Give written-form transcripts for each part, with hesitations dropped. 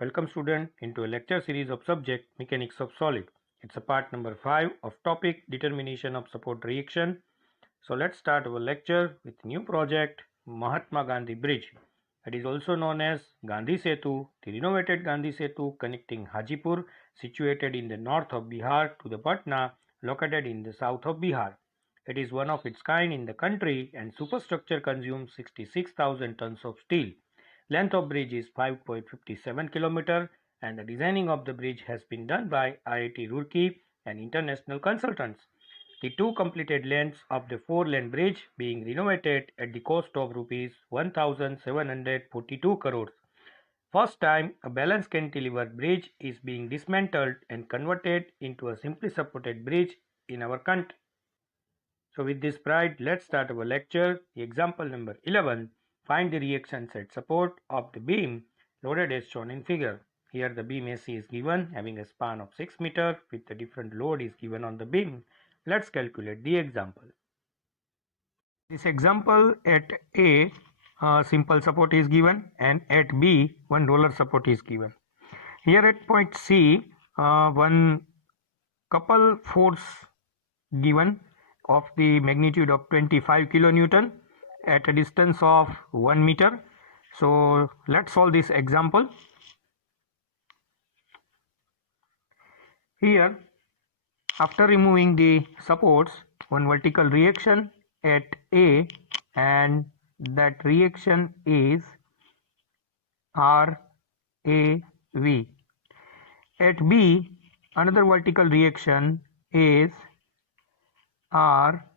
Welcome student into a lecture series of subject Mechanics of Solid. It's a part number 5 of topic Determination of Support Reaction. So let's start our lecture with new project Mahatma Gandhi Bridge. It is also known as Gandhi Setu, the renovated Gandhi Setu connecting Hajipur, situated in the north of Bihar, to the Patna, located in the south of Bihar. It is one of its kind in the country and superstructure consumes 66,000 tons of steel. Length of bridge is 5.57 km and the designing of the bridge has been done by IIT Roorkee and international consultants. The two completed lengths of the four-lane bridge being renovated at the cost of rupees 1,742 crores. First time a balance cantilever bridge is being dismantled and converted into a simply supported bridge in our country. So with this pride, let's start our lecture. The example number 11. Find the reactions at support of the beam loaded as shown in figure. Here the beam AC is given having a span of 6 meter with the different load is given on the beam. Let's calculate the example. This example at A, simple support is given and at B, one roller support is given. Here at point C, one couple force given of the magnitude of 25 kilonewton at a distance of 1 meter. So let's solve this example. Here, after removing the supports, one vertical reaction at A and that reaction is RAV. At B, another vertical reaction is RBV,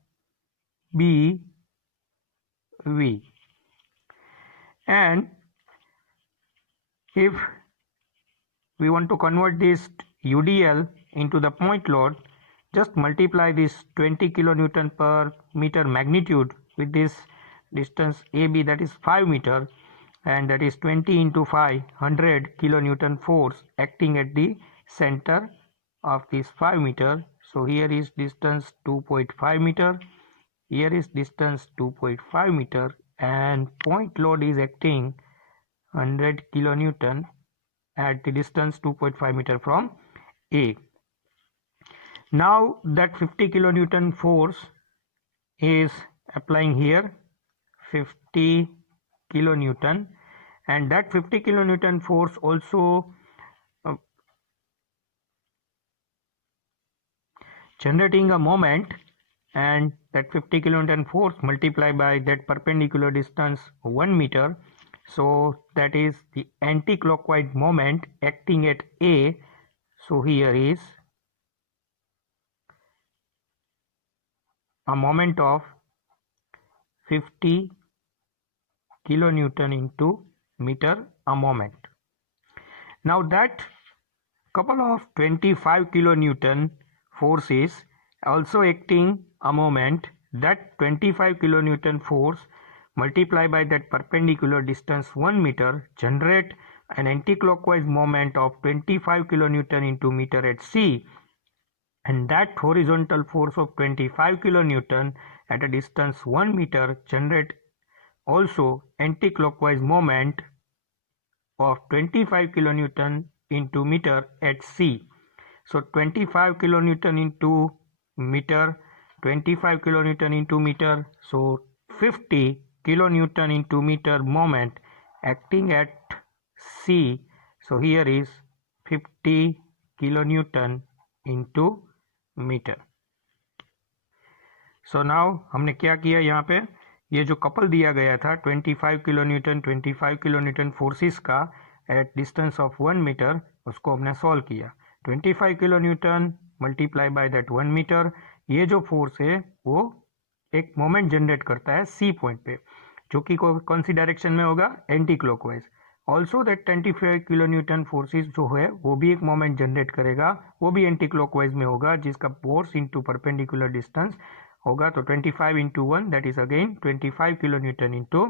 and if we want to convert this UDL into the point load, just multiply this 20 kilonewton per meter magnitude with this distance AB, that is 5 meter, and that is 20 into 5, 100 kilonewton force acting at the center of this 5 meter. So here is distance 2.5 meter, here is distance 2.5 meter, and point load is acting 100 kilonewton at the distance 2.5 meter from A. Now that 50 kilonewton force is applying here, 50 kilonewton, and that 50 kilonewton force also generating a moment, and that 50 kilonewton force multiplied by that perpendicular distance 1 meter. So that is the anti-clockwise moment acting at A. So here is a moment of 50 kilonewton into meter a moment. Now that couple of 25 kilonewton force is also acting a moment. That 25 kilonewton force multiplied by that perpendicular distance 1 meter generate an anti-clockwise moment of 25 kilonewton into meter at C, and that horizontal force of 25 kilonewton at a distance 1 meter generate also anti-clockwise moment of 25 kilonewton into meter at C. So 25 kilonewton into meter, 25 kilonewton into meter, so 50 kilonewton into meter moment acting at C. So here is 50 kilonewton into metre. So now हमने क्या किया, यहाँ पे ये जो couple दिया गया था 25 किलोन्यूटन फोर्सेस का एट डिस्टेंस ऑफ 1 मीटर, उसको हमने सॉल्व किया. 25 kilonewton multiply by that 1 metre, ये जो फोर्स है वो एक मोमेंट जनरेट करता है सी पॉइंट पे, जो कि कौन सी डायरेक्शन में होगा, anti clockwise. Also that 25 kilonewton forces जो है वो भी एक मोमेंट जनरेट करेगा, वो भी एंटी क्लॉकवाइज में होगा, जिसका फोर्स इंटू परपेंडिकुलर डिस्टेंस होगा. तो 25 into 1 that is again 25 kilonewton into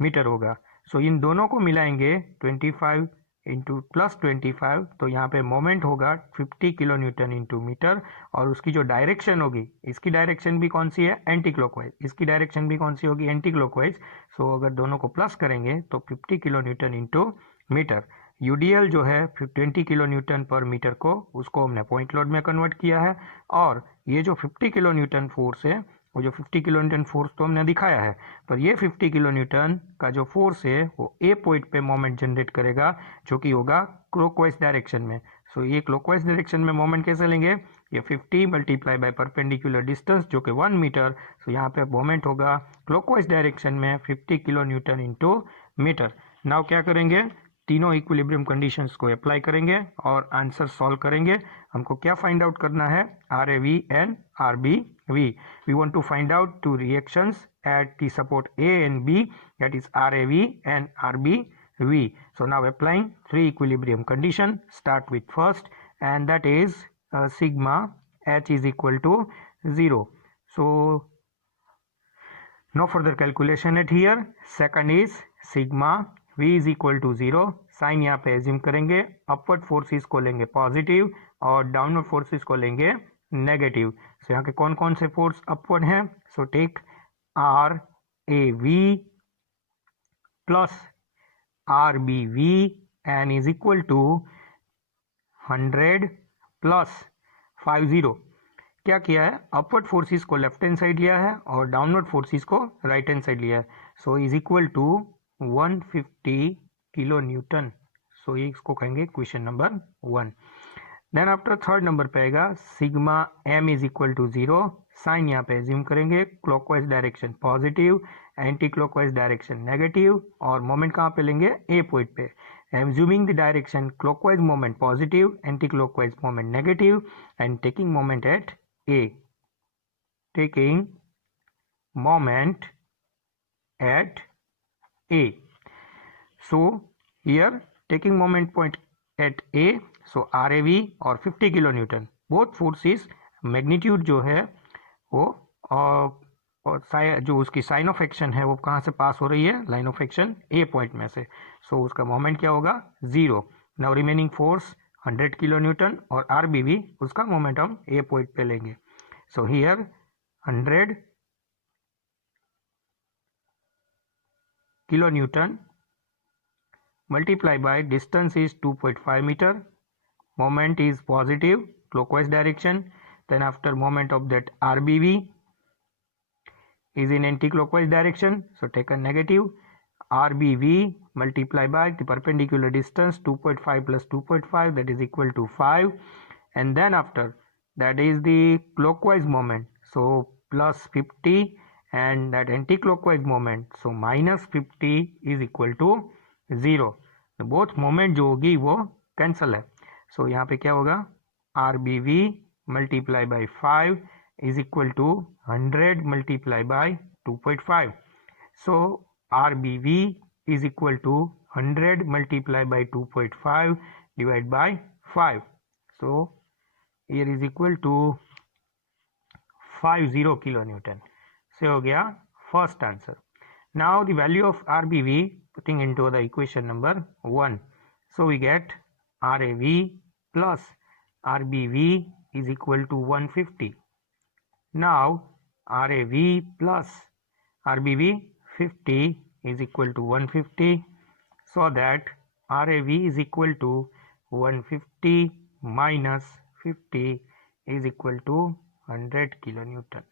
metre होगा. सो इन दोनों को मिलाएंगे 25 इंटू प्लस 25, तो यहाँ पे मोमेंट होगा 50 किलोन्यूटन इंटू मीटर, और उसकी जो डायरेक्शन होगी, इसकी डायरेक्शन भी कौन सी है, एंटी क्लॉकवाइज, इसकी डायरेक्शन भी कौन सी होगी, एंटी क्लॉकवाइज. सो अगर दोनों को प्लस करेंगे तो 50 किलोन्यूटन इंटू मीटर. यूडीएल जो है 20 किलो न्यूटन पर मीटर को उसको हमने पॉइंट लोड में कन्वर्ट किया है, और ये जो 50 किलो न्यूटन फोर्स है, वो जो 50 किलो न्यूटन फोर्स तो हमने दिखाया है, पर ये 50 किलो न्यूटन का जो फोर्स है वो ए पॉइंट पे मोमेंट जनरेट करेगा, जो कि होगा क्लॉकवाइज डायरेक्शन में। सो ये क्लॉकवाइज डायरेक्शन में मोमेंट कैसे लेंगे, ये 50 मल्टीप्लाई बाय परपेंडिकुलर डिस्टेंस जो कि 1 मीटर। सो यहाँ पे मोमेंट होगा क्लॉकवाइज डायरेक्शन में 50 kilo newton into metre. Now क्या करेंगे, तीनों इक्विलिब्रियम कंडीशंस को अप्लाई करेंगे और आंसर सॉल्व करेंगे। हमको क्या फाइंड आउट करना है, R A V and R B V. We want to find out two reactions at the support A and B, that is RAV and RBV. So now applying three equilibrium condition. Start with first, and that is sigma H is equal to 0. So no further calculation at here. Second is sigma V is equal to 0. Sign यहाँ पे assume करेंगे, upward forces को लेंगे positive और downward forces को लेंगे negative. सो यहाँ के कौन कौन से फोर्स अपवर्ड हैं, so take R A V plus R B V N is equal to 100 plus 50। क्या किया है, अपवर्ड फोर्सेस को लेफ्ट हैंड साइड लिया है और डाउनवर्ड फोर्सेस को राइट हैंड साइड लिया है। So is equal to 150 kilo newton. So ये इसको कहेंगे question number 1। Then after third number पे आएगा sigma M is equal to 0। Sign यहाँ पे एज्यूम करेंगे, clockwise direction positive, anti clockwise direction negative, और मोमेंट कहाँ पे लेंगे, ए पॉइंट पे। Assuming the direction clockwise moment positive, anti clockwise moment negative, and taking moment at A, taking moment at A. So here taking moment point at A, so RAV और 50 kilo Newton, both forces magnitude जो है वो और जो उसकी sign of action है वो कहाँ से पास हो रही है, line of action A point में से। सो उसका मोमेंट क्या होगा, 0। Now remaining force 100 kilo Newton और RBV उसका मोमेंट हम ए पॉइंट पे लेंगे। So here 100 kilo Newton multiply by distance is 2.5 meter, moment is positive clockwise direction, then after moment of that RBV is in anti-clockwise direction, so take a negative, RBV multiply by the perpendicular distance 2.5 plus 2.5, that is equal to 5, and then after that is the clockwise moment, so plus 50, and that anti-clockwise moment, so minus 50 is equal to 0। Both moment जो होगी वो cancel है। सो यहाँ पे क्या होगा, R B V multiply by 5 is equal to 100 multiply by 2.5। So R B V is equal to 100 multiply by 2.5 divide by 5। So here is equal to 50 kilo newton. से हो गया first answer. Now the value of R B V putting into the equation number 1. So we get RAV plus RBV is equal to 150. Now RAV plus RBV 50 is equal to 150. So that RAV is equal to 150 minus 50 is equal to 100 kilonewton.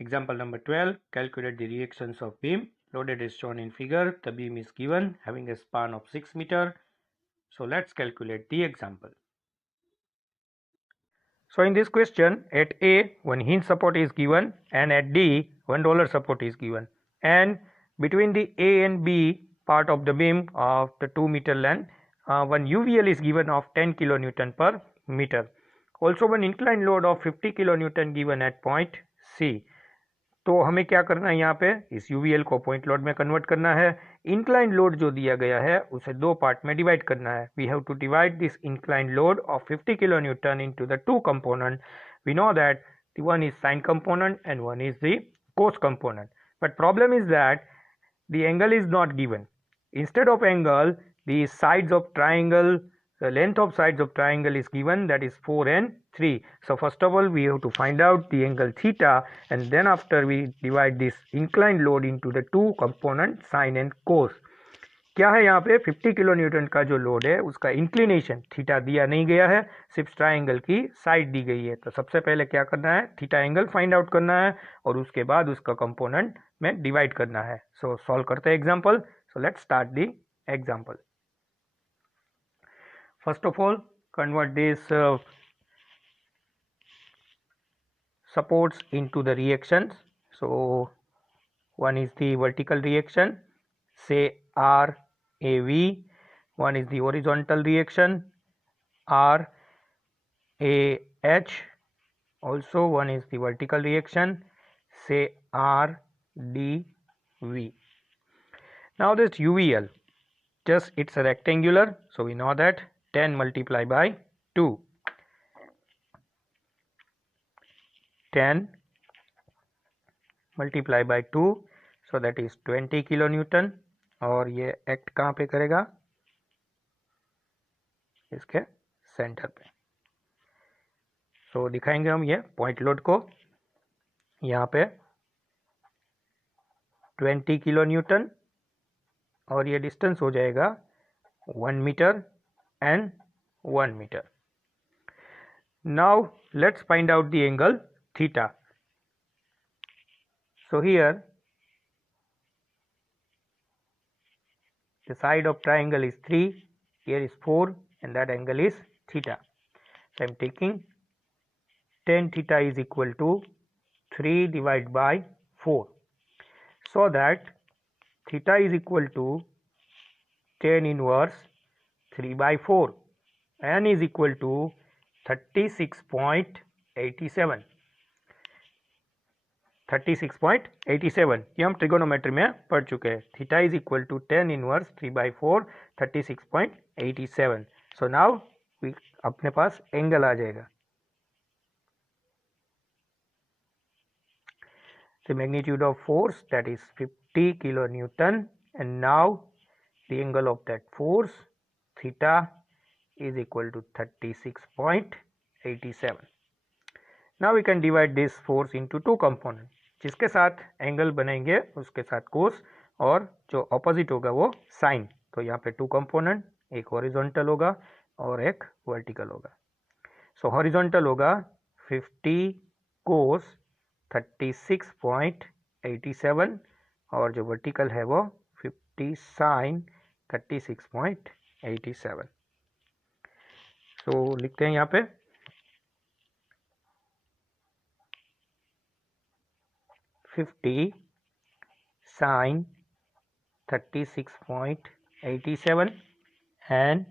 Example number 12, calculate the reactions of beam. Loaded is shown in figure. The beam is given having a span of 6 meter. So let's calculate the example. So in this question, at A, one hinge support is given, and at D, $1 support is given. And between the A and B part of the beam of the 2 meter length, one UVL is given of 10 kilonewton per meter. Also one inclined load of 50 kilonewton given at point C. तो हमें क्या करना है, यहाँ पे इस UVL को point load में कन्वर्ट करना है। इंक्लाइन लोड जो दिया गया है उसे दो पार्ट में डिवाइड करना है। We have to divide this incline load of 50 kilo newton into the two component. We know that the one is sine component and one is the cos component, but problem is that the angle is not given. Instead of angle, the sides of triangle the length of sides of triangle is given, that is 4 and 3. So first of all we have to find out the angle theta, and then after we divide this inclined load into the two components sin and cos. क्या है यहाँ पे 50 kilo Newton का जो load है उसका inclination theta दिया नहीं गया है, सिर्फ ट्राइंगल की साइड दी गई है। तो सबसे पहले क्या करना है, थीटा एंगल फाइंड आउट करना है और उसके बाद उसका कंपोनेंट में डिवाइड करना है। सो सॉल्व करते हैं example. So let's start the example. First of all convert this supports into the reactions. So one is the vertical reaction, say RAV, one is the horizontal reaction RAH, also one is the vertical reaction, say RDV. Now this UVL, just it's a rectangular, so we know that 10 multiplied by 2, 10 multiplied by 2, so that is 20 kilonewton। और ये act कहाँ पे करेगा, इसके centre पे। सो दिखाएंगे हम ये पॉइंट लोड को, यहाँ पे 20 किलो न्यूटन और ये डिस्टेंस हो जाएगा 1 metre and 1 metre. Now let's find out the angle theta. So here the side of triangle is 3, here is 4, and that angle is theta. So I am taking tan theta is equal to 3 divided by 4, so that theta is equal to tan inverse 3 by 4 and is equal to 36.87। 36.87 ये हम trigonometry में पढ़ चुके हैं। Theta is equal to tan inverse 3 by 4 36.87। So now अपने पास angle आ जाएगा। The magnitude of force, that is 50 kilonewton, and now the angle of that force theta is equal to 36.87। Now we can divide this force into two components, जिसके साथ angle बनेंगे उसके साथ कोस और जो ऑपोजिट होगा वो साइन। तो यहाँ पे टू कंपोनेंट, एक हॉरिजॉन्टल होगा और एक वर्टिकल होगा। सो हॉरिजॉन्टल होगा 50 कोस 36.87 और जो वर्टिकल है वो 50 साइन 36.87। सो लिखते हैं यहाँ पे 50 sine 36.87 and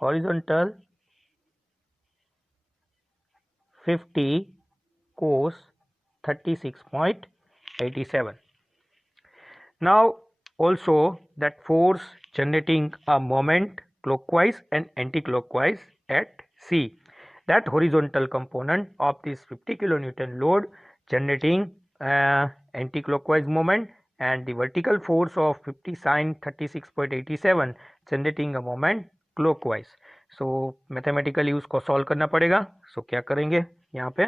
horizontal 50 cos 36.87। Now also that force generating a moment clockwise and anti-clockwise at C, that horizontal component of this 50 kilonewton load generating anti-clockwise moment and the vertical force of 50 sine 36.87 generating a moment clockwise। So mathematically उसको solve करना पड़ेगा। सो क्या करेंगे, यहाँ पे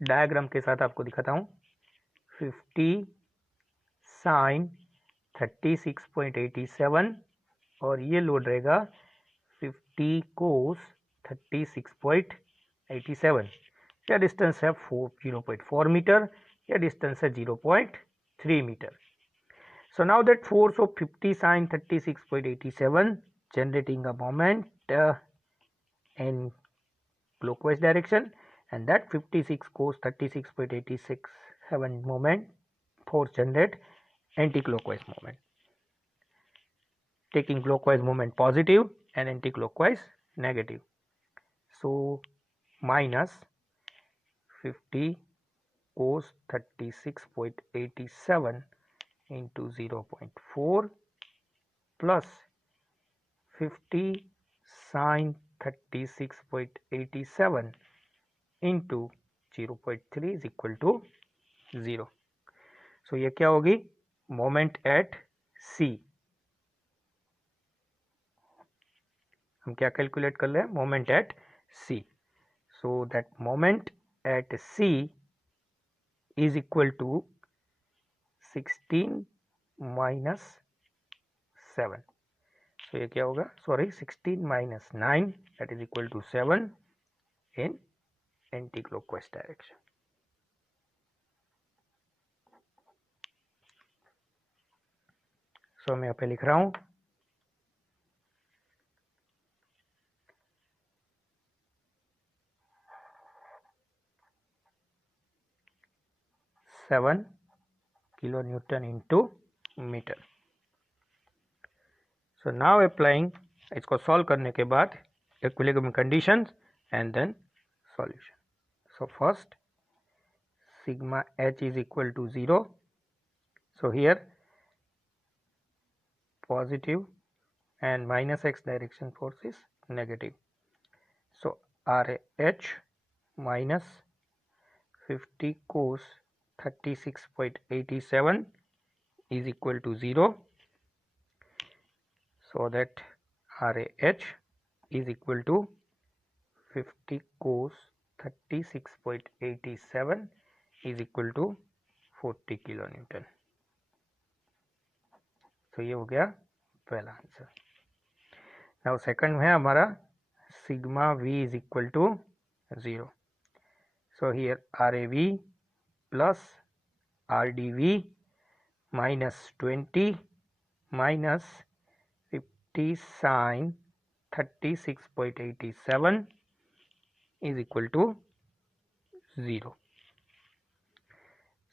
diagram के साथ आपको दिखाता हूँ। 50 साइन 36.87 और ये लोड रहेगा 50 कोस 36.87। यह डिस्टेंस है 0.4 मीटर, यह डिस्टेंस है 0.3 metre. So now that force of 50 sine 36.87 generating a moment in clockwise direction, and that 56 cos 36.87 moment force generate anti-clockwise moment, taking clockwise moment positive and anti-clockwise negative. So minus 50 cos 36.87 into 0.4 plus 50 sin 36.87 into 0.3 is equal to 0। सो ये क्या होगी, moment at सी, हम क्या calculate कर रहे हैं, moment at C. So that moment at C is equal to 16 minus 7. So ये क्या होगा, sorry 16 minus 9, that is equal to 7 in anti-clockwise direction. So मैं यहाँ पे लिख रहा हूँ 7 kilonewton into meter. So now applying, इसको सॉल्व करने के बाद equilibrium conditions and then solution. So first sigma h is equal to 0. So here positive and minus x direction force is negative. So RAH minus 50 cos 36.87 is equal to 0. So that RAH is equal to 50 cos 36.87 is equal to 40 kilonewton. तो ये हो गया पहला answer. Now second है हमारा sigma V is equal to 0. So here RAV plus RDV minus 20 minus 50 sin 36.87 is equal to 0.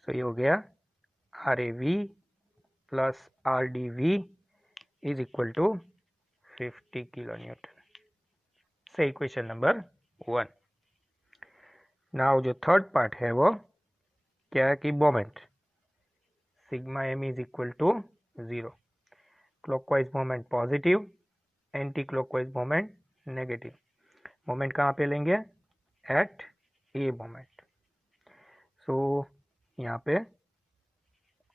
So ये हो गया RAV plus RDV is equal to 50 kilonewton. से इक्वेशन नंबर 1. नाउ जो थर्ड पार्ट है वो क्या है कि moment sigma m is equal to 0. Clockwise moment positive, anti clockwise moment negative. Moment कहाँ पे लेंगे, एट ए मोमेंट. सो यहाँ पे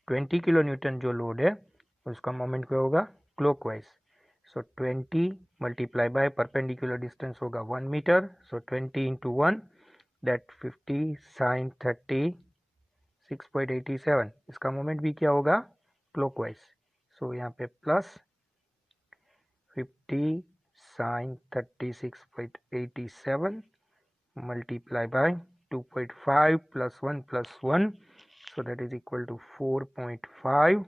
20 किलो न्यूटन जो लोड है उसका मोमेंट क्या होगा, clockwise. So 20 multiply by perpendicular distance होगा 1 metre. So 20 into 1 that 50 sine 36.87. इसका मोमेंट भी क्या होगा, क्लॉकवाइज. सो यहाँ पे plus 50 sine 36.87 multiply by 2.5 plus 1 plus 1, so that is equal to 4.5.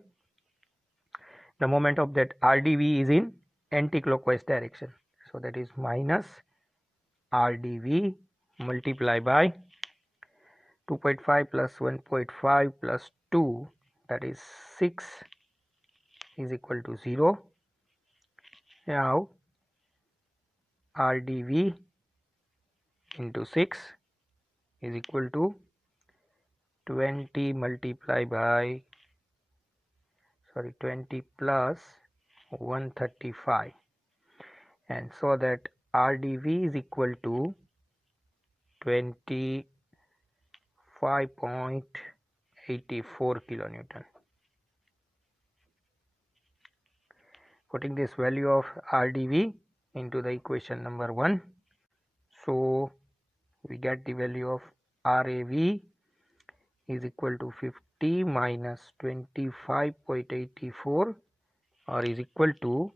The moment of that RDV is in anti-clockwise direction, so that is minus RDV multiply by 2.5 plus 1.5 plus 2, that is 6 is equal to 0. Now RDV into 6 is equal to 20 multiply by 20 plus 135, and so that RDV is equal to 25.84 kilonewton. Putting this value of RDV into the equation number 1, so we get the value of RAV is equal to 50 minus 25.84 or is equal to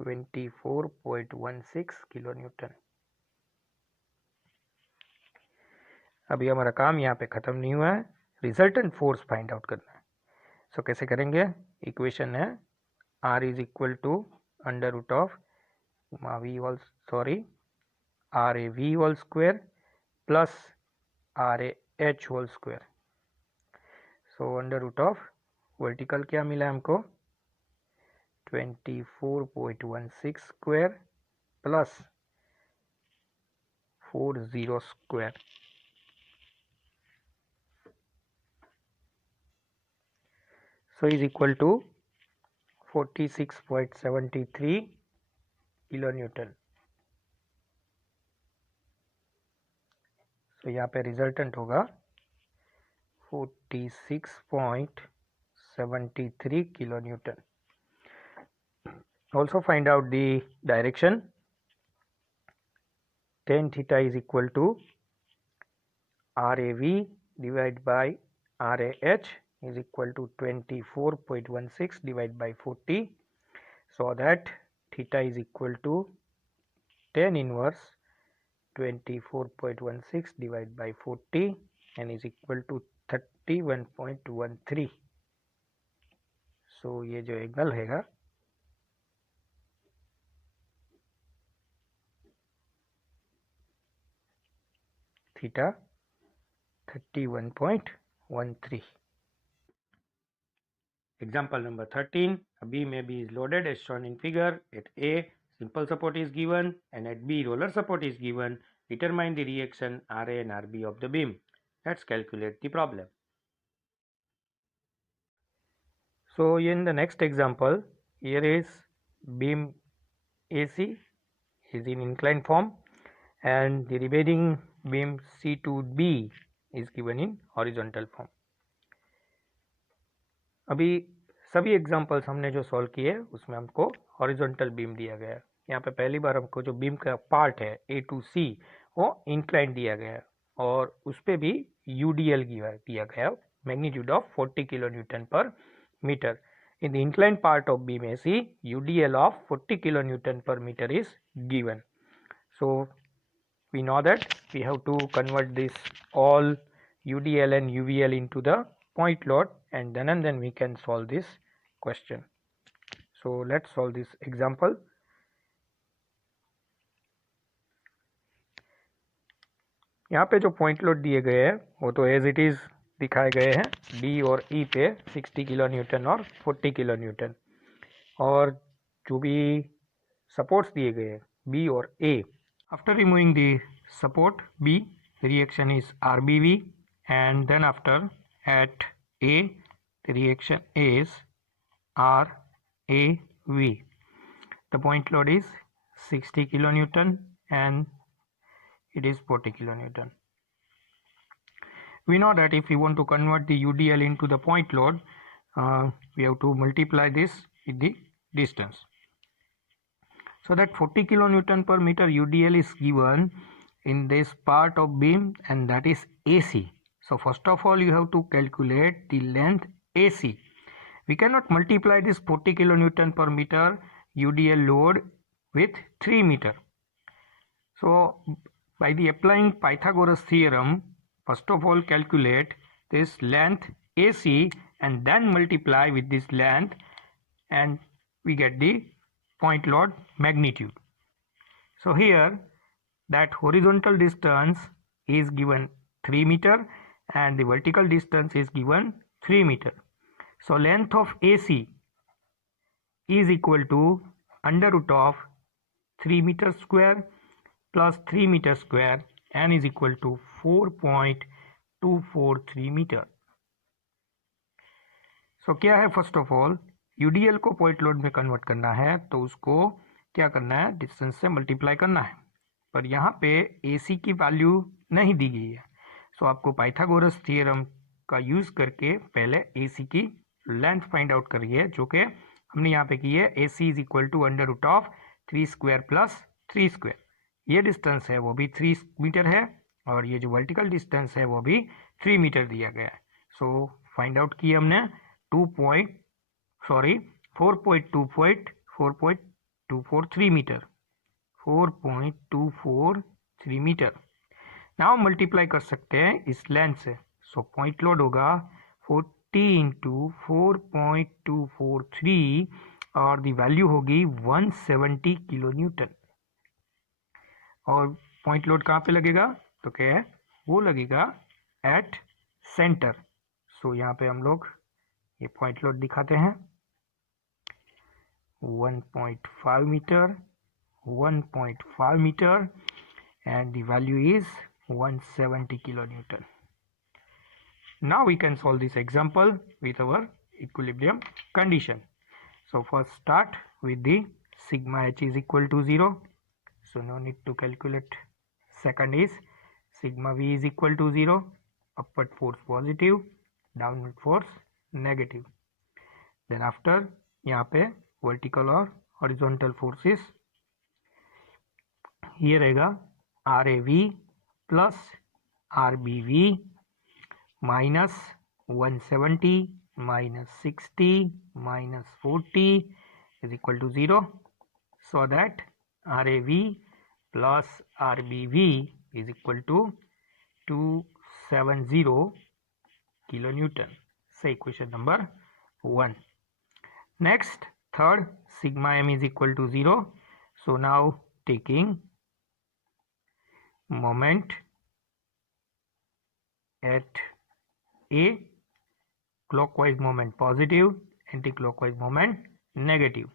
24.16 kilonewton. अभी हमारा काम यहाँ पे ख़त्म नहीं हुआ है, resultant force find out करना है. सो कैसे करेंगे, इक्वेशन है R is equal to under root of RAV whole square plus RAH whole square. So under root of vertical क्या मिला हमको, 24.16 square plus 40 square. So is equal to 46.73 kilonewton. So यहाँ पे रिजल्टेंट होगा 46.73 73 kilonewton. Also find out the direction. Tan theta is equal to RAV divided by RAH is equal to 24.16 divided by 40, so that theta is equal to tan inverse 24.16 divided by 40 and is equal to 31.13. सो ये जो angle हैगा theta 31.13. Example number 13. A beam AB is loaded as shown in figure. At A, simple support is given, and at B, roller support is given. Determine the reaction RA and RB of the beam. Let's calculate the problem. So in the next example, here is beam AC is in inclined form and the remaining beam C2B is given in horizontal form. अभी सभी examples हमने जो solve किए उसमें हमको horizontal beam दिया गया है. यहाँ पे पहली बार हमको जो बीम का पार्ट है A to C वो इंक्लाइन दिया गया है और उस पर भी UDL दिया गया है, मैग्नीट्यूड ऑफ 40 किलो न्यूटन पर metre. In the inclined part of beam AC, UDL of 40 kilonewton per meter is given. So we know that we have to convert this all UDL and UVL into the point load, and then we can solve this question. So let's solve this example. यहाँ पे जो point load दिए गए हैं वो तो as it is दिखाए गए हैं. डी और ई पे 60 किलो न्यूटन और 40 किलो न्यूटन, और जो भी सपोर्ट्स दिए गए हैं बी और A. After removing the support B, reaction is RBV, and then after at A the reaction is RAV. The point load is 60 kilonewton and it is 40 kilonewton. We know that if we want to convert the UDL into the point load, we have to multiply this with the distance. So that 40 kilonewton per meter UDL is given in this part of beam, and that is AC. So first of all you have to calculate the length AC. We cannot multiply this 40 kilonewton per meter UDL load with 3 meter. So by the applying Pythagoras theorem, first of all calculate this length AC and then multiply with this length, and we get the point load magnitude. So here that horizontal distance is given 3 meter and the vertical distance is given 3 meter. So length of AC is equal to under root of 3 meter square plus 3 meter square n is equal to 4.243 meter. So क्या है, first of all UDL को point load में convert करना है तो उसको क्या करना है, डिस्टेंस से मल्टीप्लाई करना है. पर यहाँ पे AC की वैल्यू नहीं दी गई है, सो आपको पाइथागोरस थ्योरम का यूज करके पहले AC की लेंथ फाइंड आउट करिए, जो कि हमने यहाँ पे की है. AC is equal to under root of 3 square plus 3 square. ये डिस्टेंस है वो भी 3 मीटर है और ये जो वर्टिकल डिस्टेंस है वो भी 3 मीटर दिया गया है. सो फाइंड आउट किया हमने 4.243 मीटर, 4.243 मीटर. नाउ मल्टीप्लाई कर सकते हैं इस लेंथ से. सो पॉइंट लोड होगा 40 इंटू 4.243 और दी वैल्यू होगी 170 किलो न्यूटन. और पॉइंट लोड कहाँ पे लगेगा, तो क्या है वो लगेगा एट सेंटर. सो यहाँ पे हम लोग ये पॉइंट लोड दिखाते हैं 1.5 metre, 1.5 metre and the value is 170 kilonewton. Now we can solve this example with our equilibrium condition. So first start with the sigma h is equal to 0, so no need to calculate. Second is sigma v is equal to 0, upward force positive, downward force negative. Then after यहाँ पे vertical और horizontal forces, ये रहेगा RAV plus RBV minus 170 minus 60 minus 40 is equal to 0, so that RAV plus RBV is equal to 270 kilonewton. So equation number 1. Next, third, sigma m is equal to 0. So now taking moment at A, clockwise moment positive, anti-clockwise moment negative.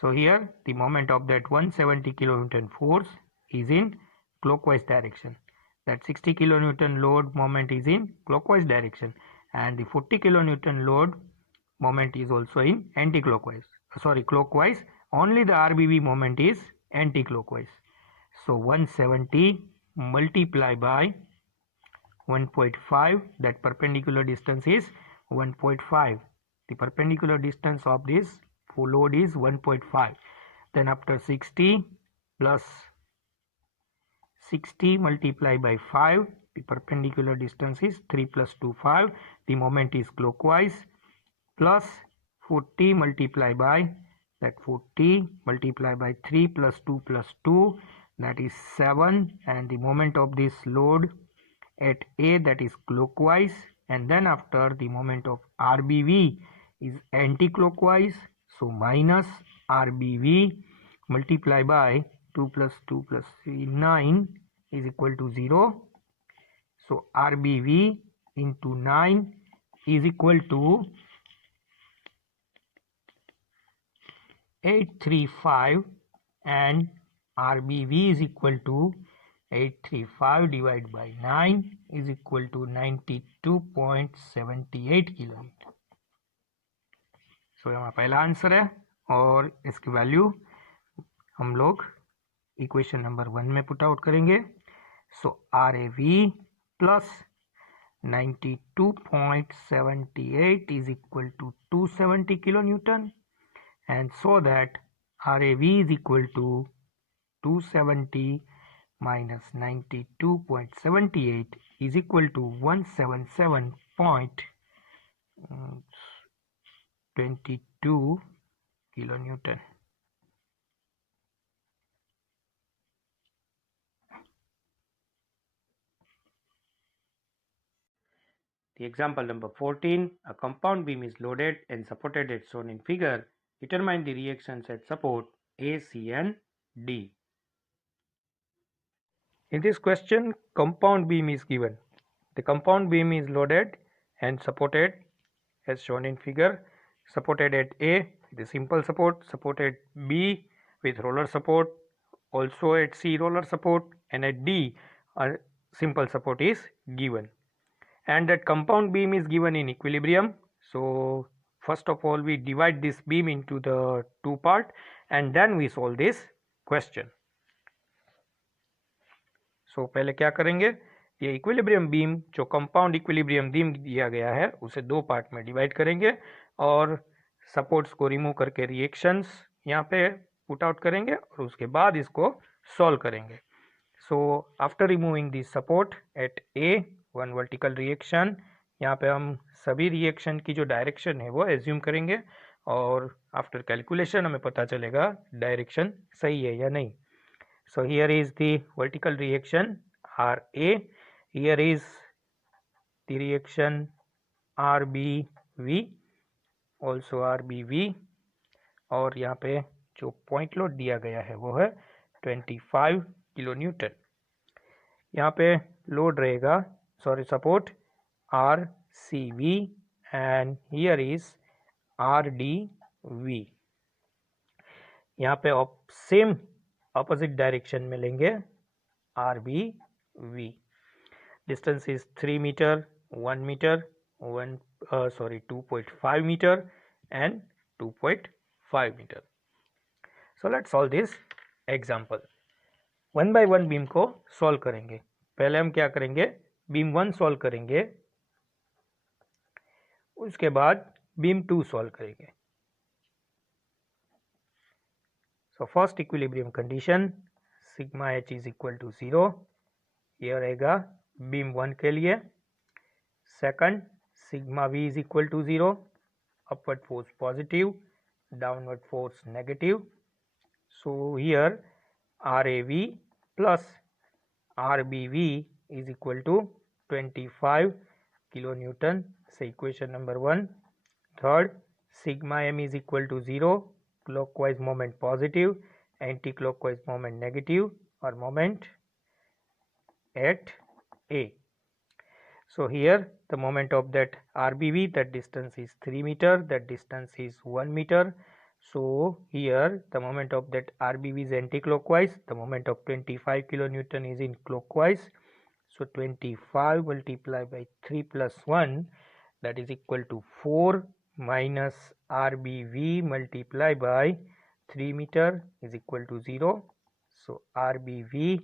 So here the moment of that 170 kilonewton force is in clockwise direction. That 60 kilonewton load moment is in clockwise direction, and the 40 kilonewton load moment is also in anti-clockwise. Clockwise. Only the RBV moment is anti-clockwise. So 170 multiplied by 1.5, that perpendicular distance is 1.5. The perpendicular distance of this full load is 1.5. Then after 60 plus 60 multiplied by 5, the perpendicular distance is 3 plus 2, 5. The moment is clockwise, plus 40 multiplied by that 40 multiplied by 3 plus 2 plus 2, that is 7, and the moment of this load at A, that is clockwise, and then after the moment of RBV is anti-clockwise, so minus RBV multiplied by 2 plus 2 plus 3, 9 is equal to 0. So RBV into 9 is equal to 835, and RBV is equal to 835 divided by 9 is equal to 92.78 kilometre. So हमारा पहला answer है, और इसकी value हम लोग equation number 1 में put out करेंगे. सो RAV plus 92.78 is equal to 270 kilonewton, and so that RAV is equal to 270 minus 92.78 is equal to 177.22 kilonewton. The example number 14, a compound beam is loaded and supported as shown in figure. Determine the reactions at support A, C and D. In this question, compound beam is given. The compound beam is loaded and supported as shown in figure. Supported at A with a simple support, supported B with roller support, also at C roller support, and at D a simple support is given. And that compound beam is given in equilibrium. So first of all we divide this beam into the two part, and then we solve this question. So पहले क्या करेंगे, ये equilibrium beam जो compound equilibrium beam दिया गया है उसे दो पार्ट में डिवाइड करेंगे, और सपोर्ट्स को रिमूव करके रिएक्शंस यहाँ पे पुट आउट करेंगे, और उसके बाद इसको सॉल्व करेंगे. So after removing this support at A, one vertical reaction, यहाँ पे हम सभी रिएक्शन की जो डायरेक्शन है वो एज्यूम करेंगे, और आफ्टर कैलकुलेशन हमें पता चलेगा डायरेक्शन सही है या नहीं. So here is the vertical reaction RA, here is the reaction RBV, also RBV, और यहाँ पे जो पॉइंट लोड दिया गया है वो है 25 किलोन्यूटन. यहाँ पे लोड रहेगा, support RCV, and here is RDV. यहाँ पे सेम opposite direction में लेंगे RBV. Distance is 3 meter, 1 meter, 2.5 meter and 2.5 meter. So let's solve this example. One by one beam को सॉल्व करेंगे. पहले हम क्या करेंगे, बीम 1 सॉल्व करेंगे, उसके बाद बीम 2 सॉल्व करेंगे। So first equilibrium condition sigma H is equal to 0, ये रहेगा बीम 1 के लिए। Second, sigma V is equal to 0, upward force positive, downward force negative. So here RAV plus RBV is equal to 25 kilonewton. So equation number 1. Third, sigma m is equal to 0, clockwise moment positive, anti-clockwise moment negative, or moment at A. So here the moment of that RBV, that distance is 3 meter, that distance is 1 meter. So here the moment of that RBV is anti-clockwise, the moment of 25 kilonewton is in clockwise. So 25 multiplied by 3 plus 1, that is equal to 4, minus RBV multiplied by 3 meter is equal to 0. So RBV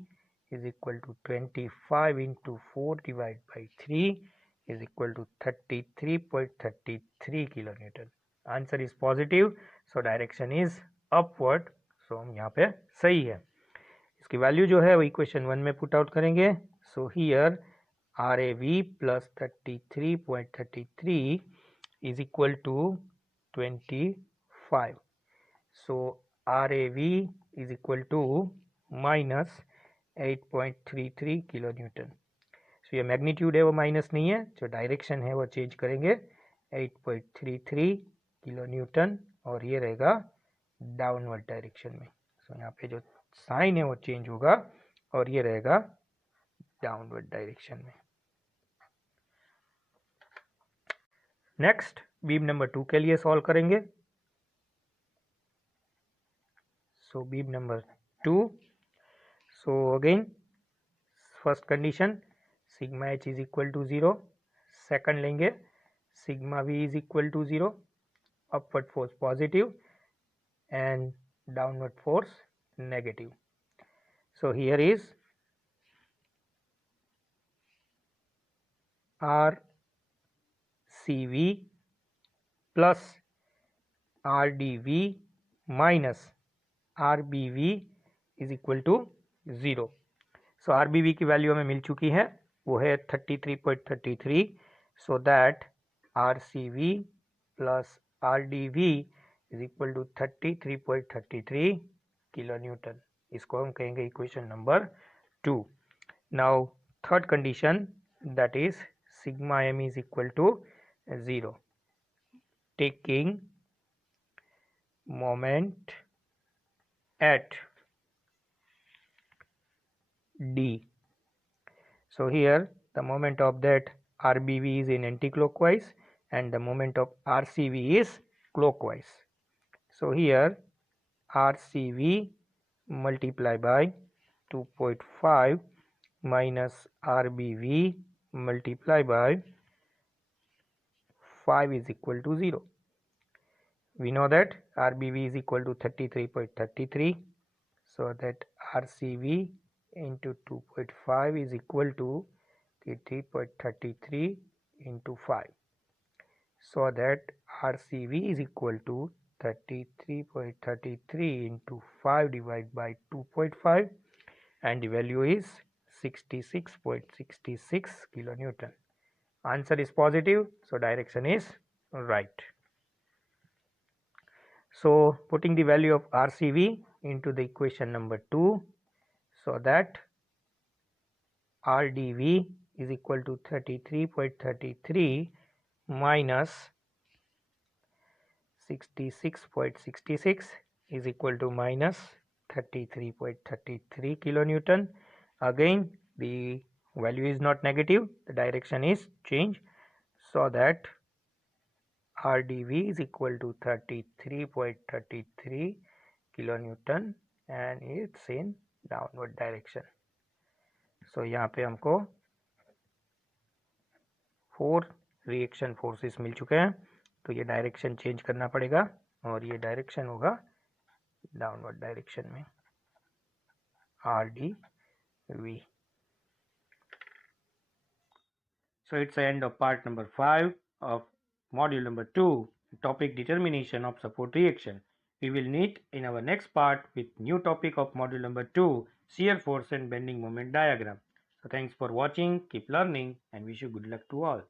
is equal to 25 into 4 divided by 3 is equal to 33.33 kilonewton. Answer is positive, so direction is upward. So हम यहाँ पे सही है। इसकी value जो है वो equation 1 में पुट आउट करेंगे। So here RAV plus 33.33 is equal to 25. So RAV is equal to minus 8.33 kilonewton. सो ये मैग्नीट्यूड है वो माइनस नहीं है, जो डायरेक्शन है वो चेंज करेंगे 8.33 किलोन्यूटन, और ये रहेगा डाउनवर्ड डायरेक्शन में। सो यहाँ पे जो साइन है वो चेंज होगा और ये रहेगा डाउनवर्ड डायरेक्शन में। नेक्स्ट बीम नंबर 2 के लिए सॉल्व करेंगे। So beam number 2, so again first condition sigma H is equal to 0, second लेंगे sigma V is equal to 0, upward force positive and downward force negative. So here is RCV plus RDV minus RBV is equal to 0. So RBV की value हमें मिल चुकी है, वो है 33.33. So that RCV plus RDV is equal to 33.33 kilo newton. इसको हम कहेंगे equation number 2। Now third condition, that is sigma m is equal to 0, taking moment at D. So here the moment of that RBV is in anti-clockwise and the moment of RCV is clockwise. So here RCV multiply by 2.5 minus RBV multiply by 5 is equal to 0. We know that RBV is equal to 33.33, so that RCV into 2.5 is equal to 33.33 into 5, so that RCV is equal to 33.33 into 5 divided by 2.5, and the value is 66.66 kilonewton. Answer is positive, so direction is right. So putting the value of RCV into the equation number 2, so that RDV is equal to 33.33 minus 66.66 is equal to minus 33.33 kilonewton. Again the value is not negative, the direction is change, so that RDV is equal to 33.33 kilonewton and it's in downward direction. So यहाँ पे हमको 4 reaction forces मिल चुके हैं, तो ये direction change करना पड़ेगा और ये डायरेक्शन होगा डाउनवर्ड डायरेक्शन में RDV. So it's the end of part number 5 of module number 2 topic determination of support reaction. We will meet in our next part with new topic of module number 2, shear force and bending moment diagram. So thanks for watching, keep learning and wish you good luck to all.